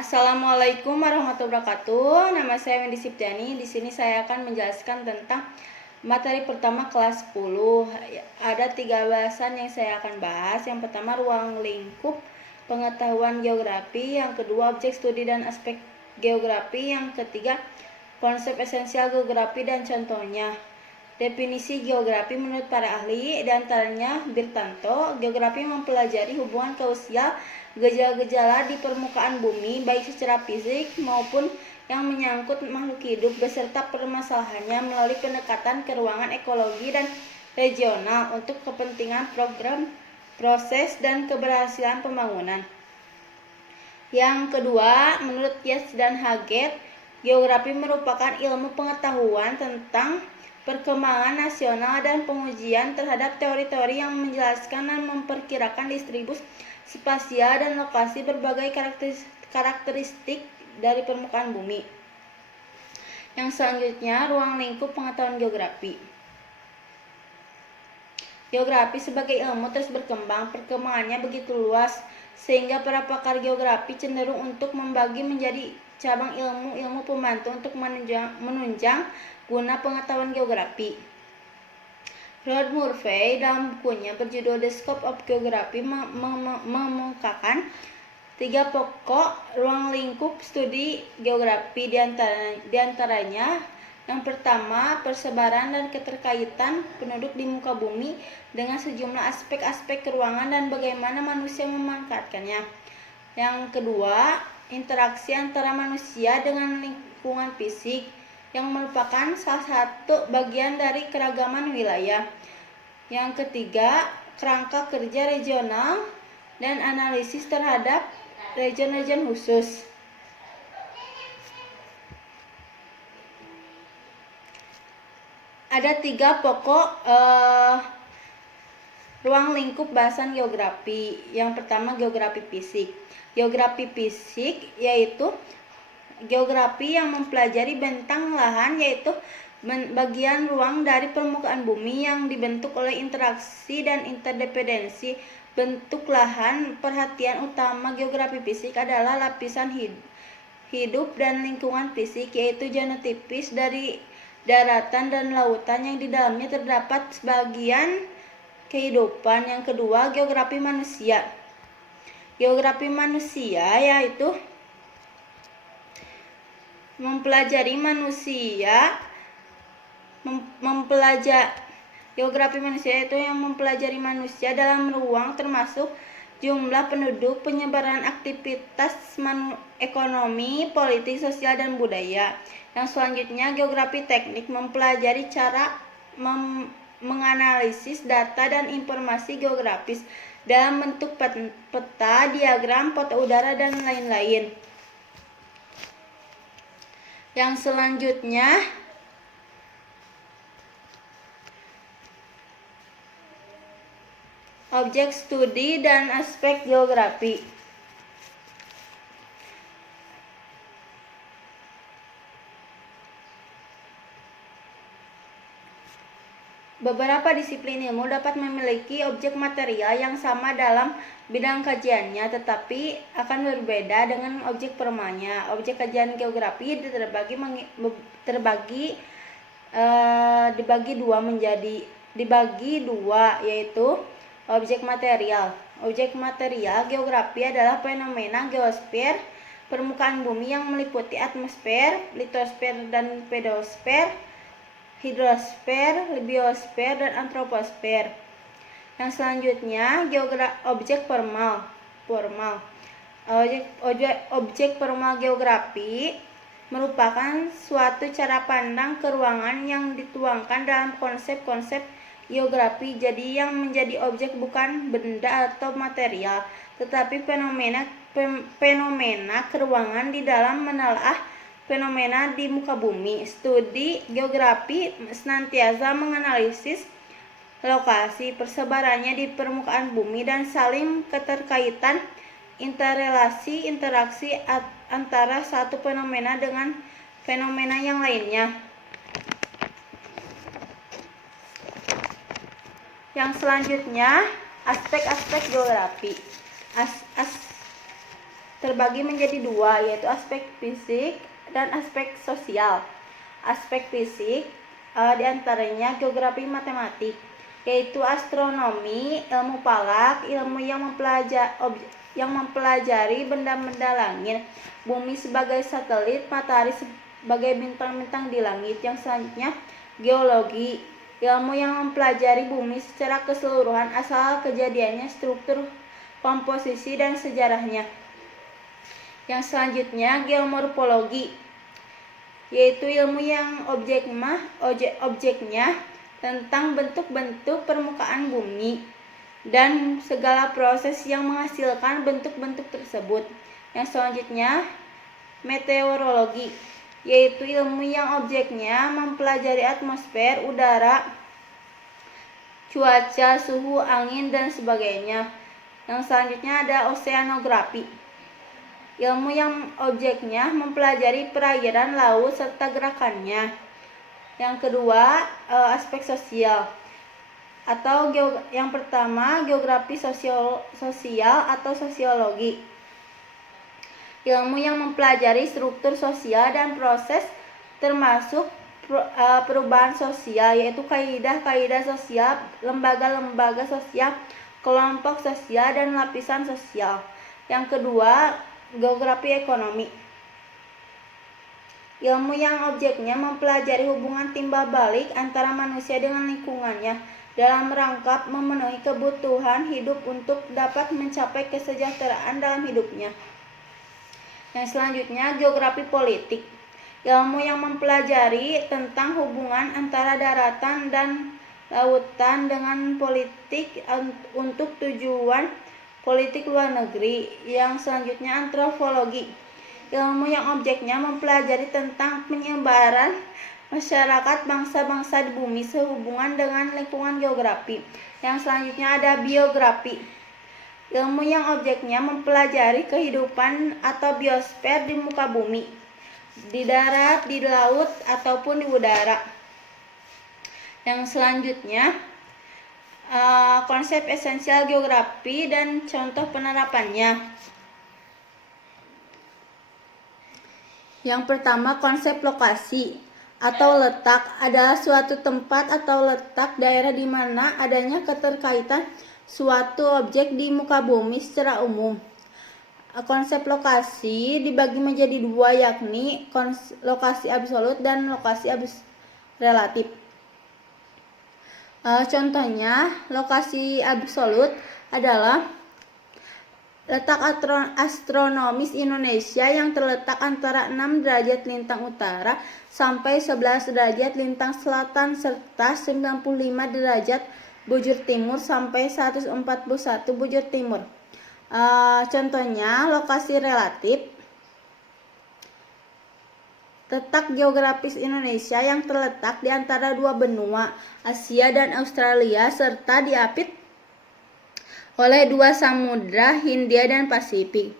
Assalamualaikum warahmatullahi wabarakatuh. Nama saya Wendy Siptiani. Di sini saya akan menjelaskan tentang materi pertama kelas 10. Ada 3 bahasan yang saya akan bahas. Yang pertama ruang lingkup pengetahuan geografi, yang kedua objek studi dan aspek geografi, yang ketiga konsep esensial geografi dan contohnya. Definisi geografi menurut para ahli, diantaranya Birtanto, geografi mempelajari hubungan kausial gejala-gejala di permukaan bumi, baik secara fisik maupun yang menyangkut makhluk hidup beserta permasalahannya melalui pendekatan ke ruangan ekologi dan regional untuk kepentingan program, proses, dan keberhasilan pembangunan. Yang kedua, menurut Yates dan Haggett, geografi merupakan ilmu pengetahuan tentang perkembangan nasional dan pengujian terhadap teori-teori yang menjelaskan dan memperkirakan distribusi spasial dan lokasi berbagai karakteristik dari permukaan bumi. Yang selanjutnya, ruang lingkup pengetahuan geografi. Geografi sebagai ilmu terus berkembang, perkembangannya begitu luas sehingga para pakar geografi cenderung untuk membagi menjadi cabang ilmu-ilmu pembantu untuk menunjang guna pengetahuan geografi. Rod Murphy dalam bukunya berjudul The Scope of Geography mengemukakan 3 pokok ruang lingkup studi geografi, diantaranya yang pertama, persebaran dan keterkaitan penduduk di muka bumi dengan sejumlah aspek-aspek keruangan dan bagaimana manusia memanfaatkannya. Yang kedua, interaksi antara manusia dengan lingkungan fisik yang merupakan salah satu bagian dari keragaman wilayah. Yang ketiga, kerangka kerja regional dan analisis terhadap region-region khusus. Ada 3 pokok ruang lingkup bahasan geografi. Yang pertama, geografi fisik. Geografi fisik yaitu geografi yang mempelajari bentang lahan, yaitu bagian ruang dari permukaan bumi yang dibentuk oleh interaksi dan interdependensi bentuk lahan. Perhatian utama geografi fisik adalah lapisan hidup dan lingkungan fisik, yaitu genotipis dari daratan dan lautan yang di dalamnya terdapat sebagian kehidupan. Yang kedua, geografi manusia. Geografi manusia yaitu mempelajari manusia geografi manusia itu yang mempelajari manusia dalam ruang, termasuk jumlah penduduk, penyebaran aktivitas ekonomi, politik, sosial, dan budaya. Yang selanjutnya, geografi teknik mempelajari cara menganalisis data dan informasi geografis dalam bentuk peta, diagram, foto udara, dan lain-lain. Yang selanjutnya, objek studi dan aspek geografi. Beberapa disiplin ilmu dapat memiliki objek material yang sama dalam bidang kajiannya, tetapi akan berbeda dengan objek permalnya. Objek kajian geografi dibagi dua, yaitu objek material. Objek material geografi adalah fenomena geosfer, permukaan bumi yang meliputi atmosfer, litosfer dan pedosfer, hidrosfer, biosfer, dan antroposfer. Yang selanjutnya, objek formal. Objek formal geografi merupakan suatu cara pandang keruangan yang dituangkan dalam konsep-konsep geografi. Jadi yang menjadi objek bukan benda atau material, tetapi fenomena keruangan di dalam menelaah fenomena di muka bumi. Studi geografi senantiasa menganalisis lokasi persebarannya di permukaan bumi dan saling keterkaitan interrelasi interaksi antara satu fenomena dengan fenomena yang lainnya. Yang selanjutnya, aspek-aspek geografi. terbagi menjadi dua, yaitu aspek fisik dan aspek sosial. Aspek fisik diantaranya geografi matematik, yaitu astronomi, ilmu falak, ilmu yang mempelajari benda-benda langit, bumi sebagai satelit, matahari sebagai bintang-bintang di langit. Yang selanjutnya geologi, ilmu yang mempelajari bumi secara keseluruhan, asal kejadiannya, struktur, komposisi, dan sejarahnya. Yang selanjutnya geomorfologi, yaitu ilmu yang objeknya tentang bentuk-bentuk permukaan bumi dan segala proses yang menghasilkan bentuk-bentuk tersebut. Yang selanjutnya meteorologi, yaitu ilmu yang objeknya mempelajari atmosfer, udara, cuaca, suhu, angin, dan sebagainya. Yang selanjutnya ada oseanografi, ilmu yang objeknya mempelajari perairan, laut, serta gerakannya. Yang kedua aspek sosial, atau yang pertama geografi sosial atau sosiologi, ilmu yang mempelajari struktur sosial dan proses termasuk perubahan sosial, yaitu kaidah-kaidah sosial, lembaga-lembaga sosial, kelompok sosial, dan lapisan sosial. Yang kedua geografi ekonomi, ilmu yang objeknya mempelajari hubungan timbal balik antara manusia dengan lingkungannya dalam rangka memenuhi kebutuhan hidup untuk dapat mencapai kesejahteraan dalam hidupnya. Yang selanjutnya geografi politik, ilmu yang mempelajari tentang hubungan antara daratan dan lautan dengan politik untuk tujuan politik luar negeri. Yang selanjutnya antropologi, ilmu yang objeknya mempelajari tentang penyebaran masyarakat bangsa-bangsa di bumi sehubungan dengan lingkungan geografi. Yang selanjutnya ada biografi, ilmu yang objeknya mempelajari kehidupan atau biosfer di muka bumi, di darat, di laut, ataupun di udara. Yang selanjutnya konsep esensial geografi dan contoh penerapannya. Yang pertama, konsep lokasi atau letak adalah suatu tempat atau letak daerah di mana adanya keterkaitan suatu objek di muka bumi secara umum. Konsep lokasi dibagi menjadi dua, yakni lokasi absolut dan lokasi relatif. Contohnya, lokasi absolut adalah letak astronomis Indonesia yang terletak antara 6 derajat lintang utara sampai 11 derajat lintang selatan serta 95 derajat bujur timur sampai 141 bujur timur. Contohnya, lokasi relatif, letak geografis Indonesia yang terletak di antara dua benua, Asia dan Australia, serta diapit oleh dua samudra, Hindia dan Pasifik.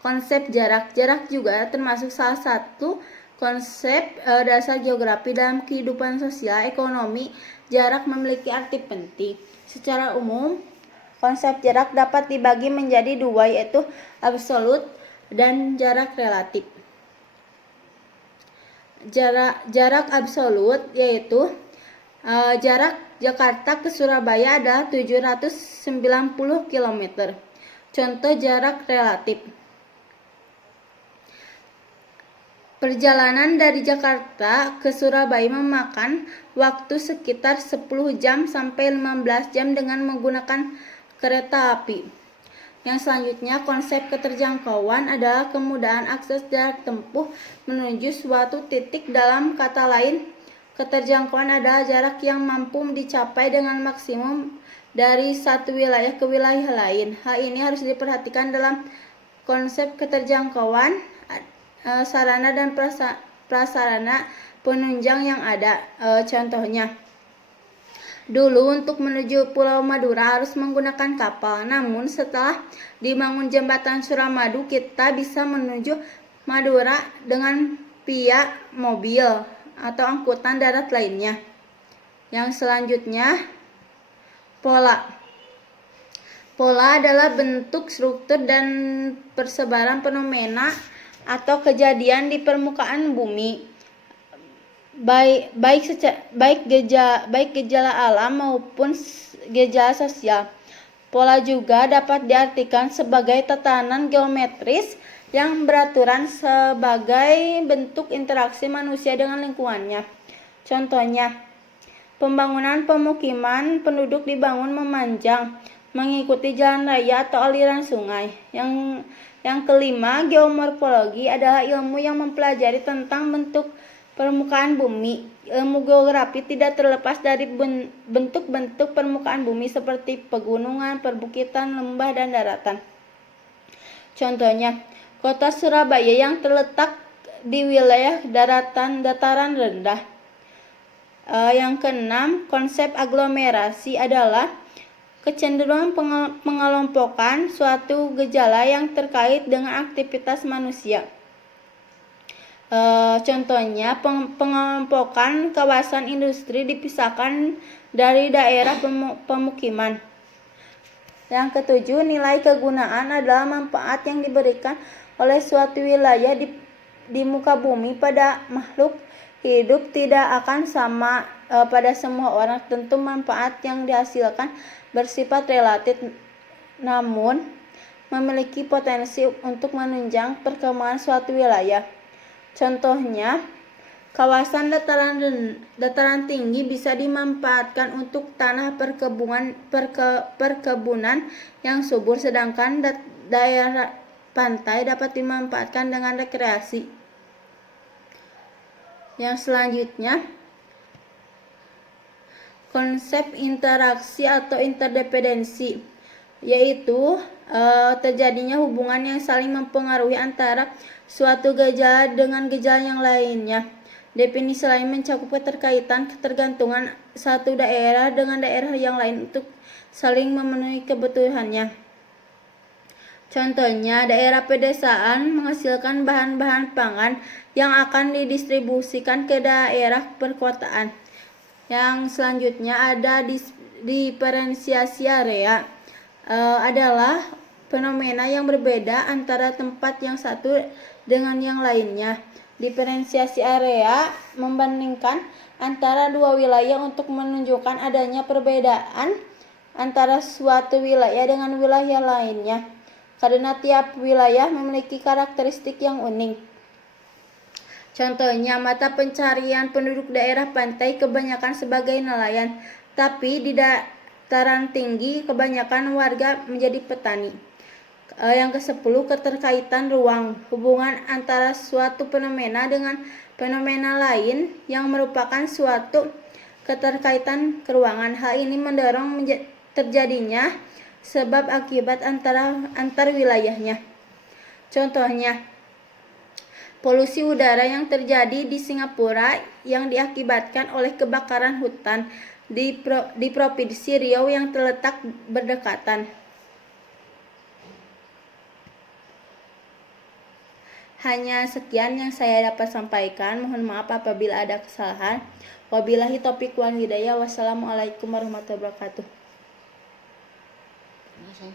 Konsep jarak juga termasuk salah satu konsep dasar geografi dalam kehidupan sosial ekonomi. Jarak memiliki arti penting. Secara umum, konsep jarak dapat dibagi menjadi dua, yaitu absolut dan jarak relatif. Jarak absolut yaitu jarak Jakarta ke Surabaya adalah 790 km. Contoh jarak relatif, perjalanan dari Jakarta ke Surabaya memakan waktu sekitar 10 jam sampai 15 jam dengan menggunakan kereta api. Yang selanjutnya, konsep keterjangkauan adalah kemudahan akses jarak tempuh menuju suatu titik. Dalam kata lain, keterjangkauan adalah jarak yang mampu dicapai dengan maksimum dari satu wilayah ke wilayah lain. Hal ini harus diperhatikan dalam konsep keterjangkauan sarana dan prasarana penunjang yang ada. Contohnya, dulu untuk menuju Pulau Madura harus menggunakan kapal, namun setelah dibangun jembatan Suramadu kita bisa menuju Madura dengan via mobil atau angkutan darat lainnya. Yang selanjutnya, pola. Pola adalah bentuk, struktur, dan persebaran fenomena atau kejadian di permukaan bumi, baik gejala alam maupun gejala sosial. Pola juga dapat diartikan sebagai tatanan geometris yang beraturan sebagai bentuk interaksi manusia dengan lingkungannya. Contohnya, pembangunan pemukiman penduduk dibangun memanjang, mengikuti jalan raya atau aliran sungai. Yang kelima, geomorfologi adalah ilmu yang mempelajari tentang bentuk permukaan bumi. Ilmu geografi tidak terlepas dari bentuk-bentuk permukaan bumi seperti pegunungan, perbukitan, lembah, dan daratan. Contohnya, kota Surabaya yang terletak di wilayah dataran rendah. Yang keenam, konsep aglomerasi adalah kecenderungan pengelompokan suatu gejala yang terkait dengan aktivitas manusia. Contohnya, pengelompokan kawasan industri dipisahkan dari daerah pemukiman. Yang ketujuh, nilai kegunaan adalah manfaat yang diberikan oleh suatu wilayah di muka bumi pada makhluk hidup. Tidak akan sama pada semua orang. Tentu manfaat yang dihasilkan bersifat relatif, namun memiliki potensi untuk menunjang perkembangan suatu wilayah. Contohnya, kawasan dataran tinggi bisa dimanfaatkan untuk tanah perkebunan yang subur, sedangkan daerah pantai dapat dimanfaatkan dengan rekreasi. Yang selanjutnya, konsep interaksi atau interdependensi, yaitu terjadinya hubungan yang saling mempengaruhi antara suatu gejala dengan gejala yang lainnya. Definisi lain mencakup ketergantungan satu daerah dengan daerah yang lain untuk saling memenuhi kebutuhannya. Contohnya, daerah pedesaan menghasilkan bahan-bahan pangan yang akan didistribusikan ke daerah perkotaan. Yang selanjutnya ada diferensiasi area. Adalah fenomena yang berbeda antara tempat yang satu dengan yang lainnya. Diferensiasi area membandingkan antara dua wilayah untuk menunjukkan adanya perbedaan antara suatu wilayah dengan wilayah lainnya, karena tiap wilayah memiliki karakteristik yang unik. Contohnya, mata pencarian penduduk daerah pantai kebanyakan sebagai nelayan, tapi di dataran tinggi kebanyakan warga menjadi petani. Yang ke-10, keterkaitan ruang. Hubungan antara suatu fenomena dengan fenomena lain yang merupakan suatu keterkaitan keruangan. Hal ini mendorong terjadinya sebab akibat antar wilayahnya. Contohnya, polusi udara yang terjadi di Singapura yang diakibatkan oleh kebakaran hutan di Provinsi Riau yang terletak berdekatan. Hanya sekian yang saya dapat sampaikan. Mohon maaf apabila ada kesalahan. Wabillahi taufiq wal hidayah. Wassalamualaikum warahmatullahi wabarakatuh.